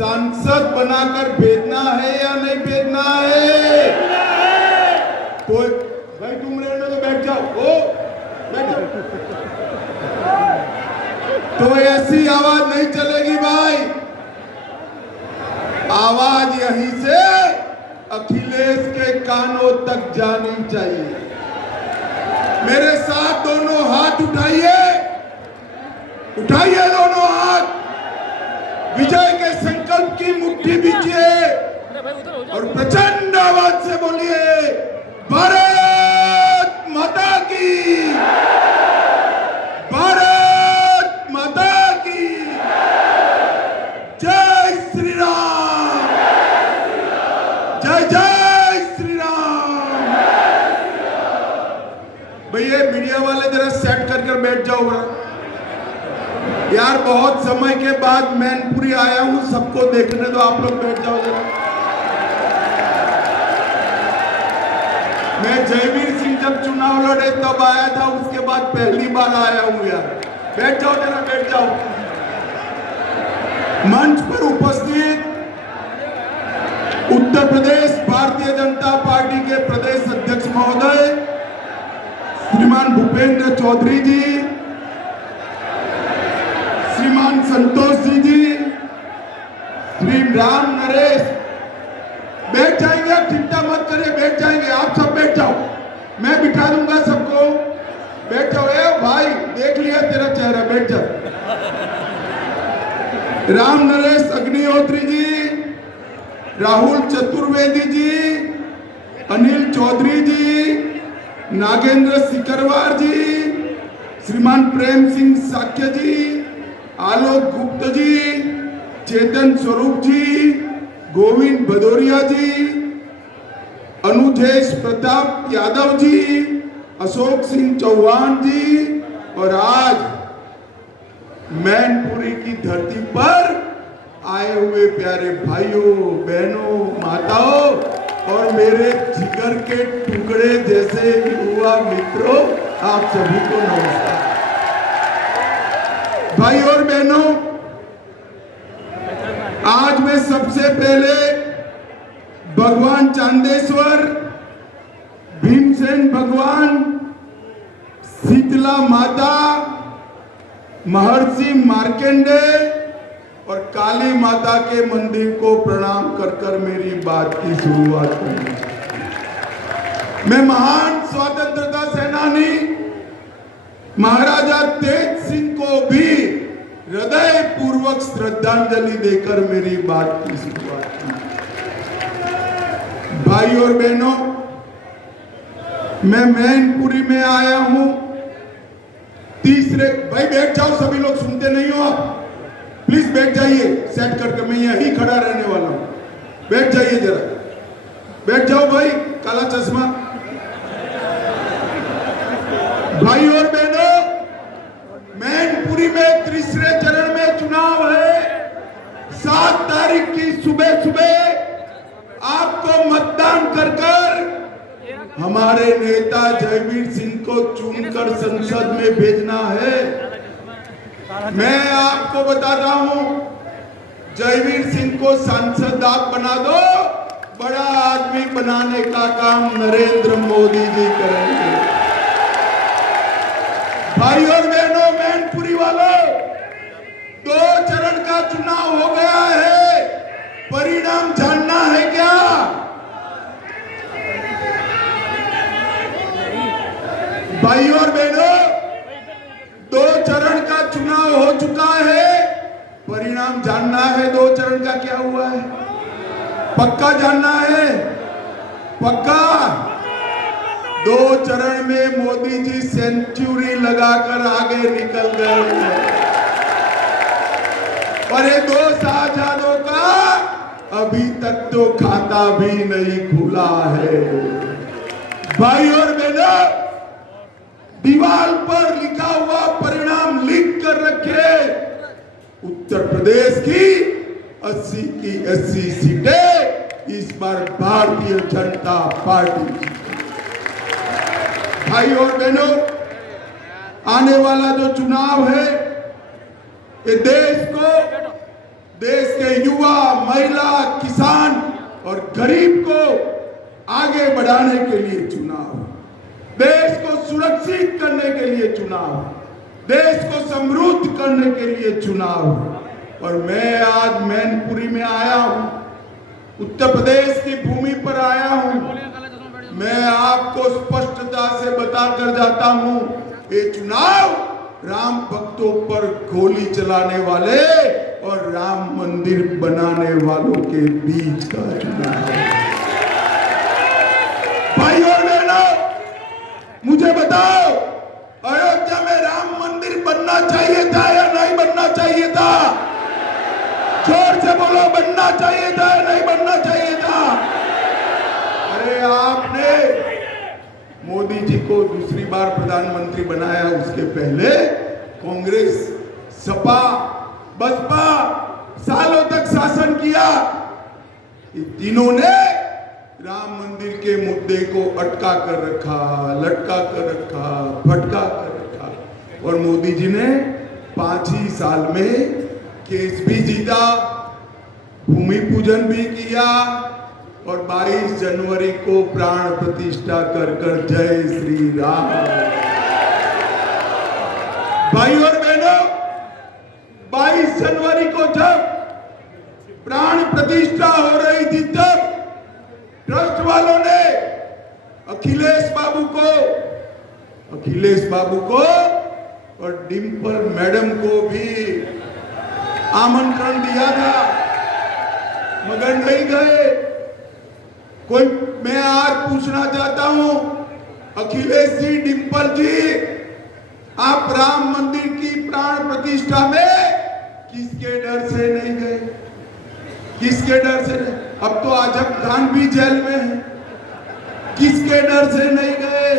सांसद बनाकर भेजना है या नहीं भेजना है? तो भाई तुम रहने तो बैठ जाओ, ओ बैठ जाओ। तो ऐसी आवाज नहीं चलेगी भाई। आवाज यहीं से अखिलेश के कानों तक जानी चाहिए। मेरे साथ दोनों हाथ उठाइए, उठाइए दोनों हाथ, विजय के संकल्प की मुट्ठी बीजिए और प्रचंड आवाज से बोलिए भारत माता की, भारत माता की जय श्री राम, जय जय श्री राम। भैया मीडिया वाले जरा सेट कर बैठ जाओ बड़ा यार, बहुत समय के बाद मैनपुरी आया हूं, सबको देखने दो, आप लोग बैठ जाओ जरा। मैं जयवीर सिंह जब चुनाव लड़े तब आया था, उसके बाद पहली बार आया हूं यार। बैठ जाओ जरा, बैठ जाओ। मंच पर उपस्थित उत्तर प्रदेश भारतीय जनता पार्टी के प्रदेश अध्यक्ष महोदय श्रीमान भूपेंद्र चौधरी जी, श्रीमान संतोष जी, श्री राम नरेश, बैठ जाएंगे, चिंता मत करिए, बैठ जाएंगे, आप सब बैठ जाओ, मैं बिठा दूंगा सबको, बैठ जाओ। ए भाई देख लिया तेरा चेहरा, बैठ जाओ। राम नरेश अग्निहोत्री जी, राहुल चतुर्वेदी जी, अनिल चौधरी जी, नागेंद्र सिकरवार जी, श्रीमान प्रेम सिंह साक्य जी, आलोक गुप्त जी, चेतन स्वरूप जी, गोविंद भदौरिया जी, अनुजेश प्रताप यादव जी, अशोक सिंह चौहान जी, और आज मैनपुरी की धरती पर आए हुए प्यारे भाइयों बहनों माताओं और मेरे जिगर के टुकड़े जैसे युवा मित्रों, आप सभी को नमस्कार। भाई और बहनों, आज मैं सबसे पहले भगवान चांदेश्वर, भीमसेन भगवान, शीतला माता, महर्षि मार्कंडेय और काली माता के मंदिर को प्रणाम कर कर मेरी बात की शुरुआत करूंगा। मैं महान स्वतंत्रता सेनानी महाराजा तेज सिंह को भी हृदय पूर्वक श्रद्धांजलि देकर मेरी बात की शुरुआत की। भाई और बहनों, मैं मैनपुरी में आया हूं तीसरे, भाई बैठ जाओ, सभी लोग सुनते नहीं हो आप, प्लीज बैठ जाइए सेट करके, मैं यहीं खड़ा रहने वाला हूं, बैठ जाइए जरा, बैठ जाओ भाई, काला चश्मा। भाई और बहनों, मैनपुरी में तीसरे चरण में चुनाव है। 7 तारीख की सुबह सुबह आपको मतदान कर कर हमारे नेता जयवीर सिंह को चुनकर संसद में भेजना है। मैं आपको बताता हूं, जयवीर सिंह को सांसद आप बना दो, बड़ा आदमी बनाने का काम नरेंद्र मोदी जी करेंगे। भाई और बहनों, मैनपुरी वालों, 2 चरण का चुनाव हो गया है, परिणाम जानना है क्या? भाई और बहनों, 2 चरण का चुनाव हो चुका है, परिणाम जानना है 2 चरण का क्या हुआ है? पक्का जानना है? पक्का? 2 चरण में मोदी जी सेंचुरी लगाकर आगे निकल गए और ये 2 साझादों का अभी तक तो खाता भी नहीं खुला है। भाई और बहनों, दीवार पर लिखा हुआ परिणाम लिख कर रखे, उत्तर प्रदेश की 80 की 80 सीटें इस बार भारतीय जनता पार्टी। भाई और बहनों, आने वाला जो चुनाव है, ये देश को देश के युवा, महिला, किसान और गरीब को आगे बढ़ाने के लिए चुनाव, देश को सुरक्षित करने के लिए चुनाव, देश को समृद्ध करने के लिए चुनाव। और मैं आज मैनपुरी में आया हूं, उत्तर प्रदेश की भूमि पर आया हूं। मैं आपको स्पष्टता से बताकर जाता हूं, ये चुनाव राम भक्तों पर गोली चलाने वाले और राम मंदिर बनाने वालों के बीच का चुनाव है। भाई और बहनों, मुझे बताओ, अयोध्या में राम मंदिर बनना चाहिए था या नहीं बनना चाहिए था? जोर से बोलो, बनना चाहिए था या नहीं बनना चाहिए था? अरे आपने मोदी जी को दूसरी बार प्रधानमंत्री बनाया, उसके पहले कांग्रेस, सपा, बसपा सालों तक शासन किया। ये तीनों ने राम मंदिर के मुद्दे को अटका कर रखा, लटका कर रखा, भटका कर रखा। और मोदी जी ने 5 ही साल में केस भी जीता, भूमि पूजन भी किया और 22 जनवरी को प्राण प्रतिष्ठा कर जय श्री राम। भाई और बहनों, 22 जनवरी को जब प्राण प्रतिष्ठा हो रही थी, तब ट्रस्ट वालों ने अखिलेश बाबू को और डिंपल मैडम को भी आमंत्रण दिया था, मगर नहीं गए। कोई, मैं आज पूछना चाहता हूं, अखिलेश जी, डिंपल जी, आप राम मंदिर की प्राण प्रतिष्ठा में किसके डर से नहीं गए? किसके डर से नहीं? अब तो आजम खान भी जेल में है, किसके डर से नहीं गए?